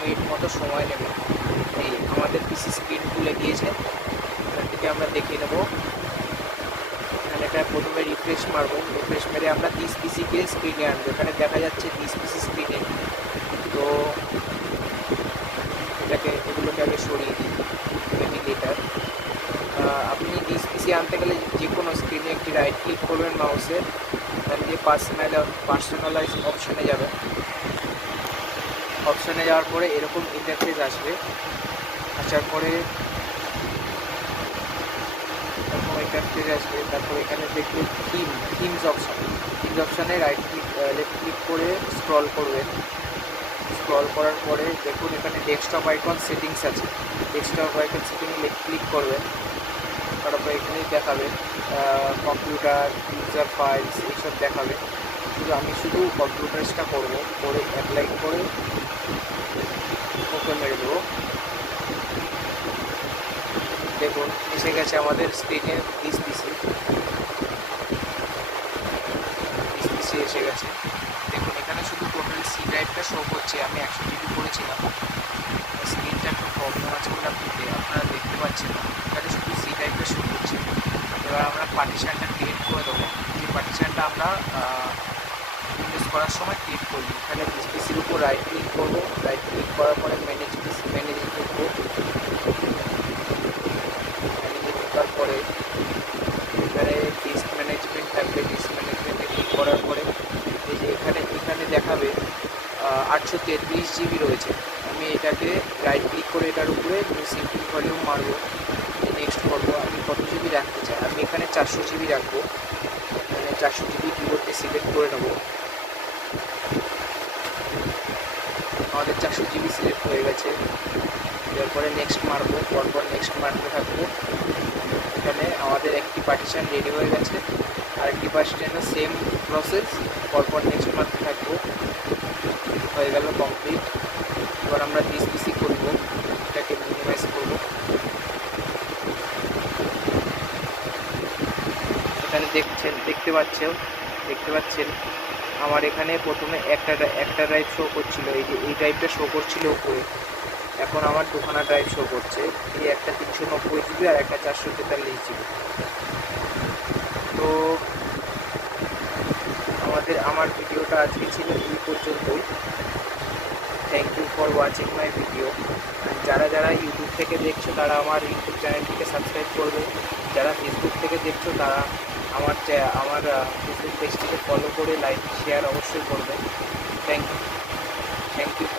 Minute মতো সময় নেবে। এই আমাদের পিসি স্ক্রিন খুলে গিয়েছে, এখান থেকে আমরা দেখে নেব। এখানে এটা প্রথমে রিফ্রেশ মারবো, রিফ্রেশ মেরে আমরা 30 পিসিকে স্ক্রিনে আনবো। এখানে দেখা যাচ্ছে 30 পিসি স্ক্রিনে। তো এগুলোকে আগে সরিয়ে দিই এমিলেটার। আপনি 30 পিসি আনতে গেলে যে কোনো স্ক্রিনে একটি রাইট ক্লিক করবেন মাউসের, তার দিয়ে পার্সোনালাইজ অপশানে যাবেন। অপশানে যাওয়ার পরে এরকম ইন্টারফেস আসবে। আসার পরে এরকম ইন্টারফেস আসবে। তারপর এখানে দেখবেন থিমস অপশানে লেফট ক্লিক করে স্ক্রল করবেন। স্ক্রল করার পরে দেখুন এখানে ডেস্কটপ আইকন সেটিংস আছে। ডেস্কটপ আইকন সেটিংয়ে লেফট ক্লিক করবেন। তারপর এখানেই দেখাবে কম্পিউটার, ইউজার ফাইলস এইসব দেখাবে। আমি শুধু কম্পিউটার্সটা করবো, করে অ্যাপ্লাই করে ওকে মেরে দেবো। দেখুন এসে গেছে আমাদের স্ক্রিনে 30 পিসি এসে গেছে। দেখুন এখানে শুধু টোটাল সি ড্রাইভটা শো করছে। আমি 100 জিবি করেছিলাম, স্ক্রিনটা একটু প্রবলেম আছে বলে আপনারা দেখতে পাচ্ছেন না। এখানে শুধু সি ড্রাইভটা শো করছে। এবার আমরা পার্টিশনটা ক্রিয়েট করে দেবো। যে পার্টিশনটা আমরা ইউজ করার সময় ক্রিয়েট করবো। এখানে পিসির উপর রাইট ক্লিক করবো। রাইট ক্লিক করার পরে ম্যানেজে ঢুকবো। ম্যানেজে ঢোকার পরে এখানে ডিস্ক ম্যানেজমেন্ট থাকবে। ডিস্ক ম্যানেজমেন্টে ক্লিক করার পরে এই যে এখানে দেখাবে 833 জিবি রয়েছে। আমি এটাকে রাইট ক্লিক করে এটার উপরে সিম্পল ভলিউম মারবো, নেক্সট করবো। আমি কত জিবি রাখতে চাই, আমি এখানে 400 জিবি রাখবো। মানে 400 জিবি কিবোর্ডে সিলেক্ট করে নেবো। আমাদের 400 জিবি সিলেক্ট হয়ে গেছে। এরপরে নেক্সট মারবো, পরপর নেক্সট মারতে থাকবো। এখানে আমাদের একটি পার্টিশন রেডি হয়ে গেছে। আরেকটি পার্টিশনের সেম প্রসেস, পরপর নেক্সট মারতে থাকবো। হয়ে গেল কমপ্লিট। এবার আমরা 30 পিসি করবো, এটাকে মিনিমাইজ করবো। এখানে দেখতে পাচ্ছেন আমার এখানে প্রথমে একটা ড্রাইভ শো করছিল। এই ড্রাইভটা শো করছিল উপরে। এখন আমার দুখানা ড্রাইভ শো করছে, এই একটা 390 জিবি আর একটা 443 জিবি। তো আমার ভিডিওটা আজকে ছিল এই পর্যন্তই। Thank you for watching my video. যারা ইউটিউব থেকে দেখছো তারা আমার ইউটিউব চ্যানেলটিকে সাবস্ক্রাইব করবে। যারা ফেসবুক থেকে দেখছো তারা আমার ফেসবুক পেজটিকে ফলো করে লাইক শেয়ার অবশ্যই করবে। Thank you.